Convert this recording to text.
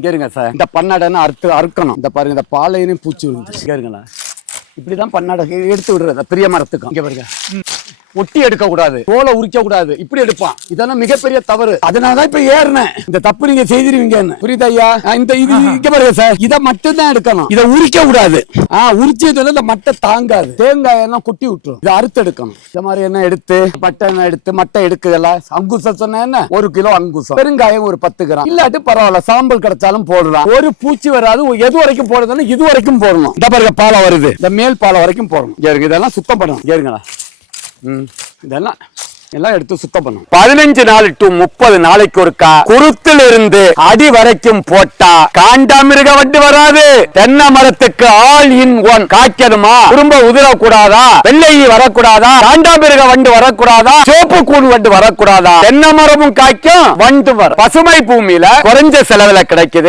இங்க இருங்க சார். இந்த பன்னாடைன்னு அறுத்து அறுக்கணும். இந்த பாருங்க இந்த பாலையினும் பூச்சி விழுந்துச்சு இங்க இருங்களேன் இப்படிதான் பன்னாடை எடுத்து விடுறது. பெரிய மரத்துக்கு. இங்க பாருங்க. ஒட்டி எடுக்க கூடாது தோலை உரிக்க கூடாது இப்படி எடுப்பான். இதெல்லாம் மிகப்பெரிய தவறு. அதனாலதான் இப்ப ஏறினேன். இந்த தப்பு நீங்க செய்திருவீங்கன்னு. புரியுதா ஐயா? இந்த இது இங்க பாருங்க சார். இதை மட்டும் தான் எடுக்கணும். இதை உரிக்க கூடாது ஆஹ் உரிச்சது இந்த மட்டை தாங்காது. தேங்காய் எல்லாம் குட்டி விட்டுரும். இதை அறுத்து எடுக்கணும் இந்த மாதிரி என்ன எடுத்து பட்டை எண்ணெய் எடுத்து மட்டை எடுக்குதல்ல. அங்குசம் சொன்ன என்ன? ஒரு கிலோ அங்குசம். பெருங்காயம் ஒரு பத்து கிராம். இல்லாட்டி பரவாயில்ல சாம்பல் கிடைச்சாலும் போடலாம். ஒரு பூச்சி வராது எது வரைக்கும் போடுறதுன்னு இது வரைக்கும் போடணும். இந்த பாருங்க பாலை வருது. இந்த மேல் பாலை வரைக்கும் போடணும். இதெல்லாம் சுத்தம் பண்ணணும். ம் இதெல்லாம் எல்லாம் எடுத்து சுத்தம் பண்ணும். பதினஞ்சு நாள் டு முப்பது நாளைக்கு ஒருக்கா குருத்துல இருந்து அடி வரைக்கும் போட்டா காண்டாமிருக வண்டு வராது. தென்னை மரத்துக்கு ஆல் இன் ஒன் காய்க்கணுமா? திரும்ப உதிரக்கூடாதா? வெள்ளை வரக்கூடாதா? காண்டாமிருக வண்டு வரக்கூடாதா? சோப்பு கூடு வண்டு வரக்கூடாதா? தென்னை மரமும் காய்க்கும் வண்டு வரும். பசுமை பூமியில குறைஞ்ச செலவுல கிடைக்குது.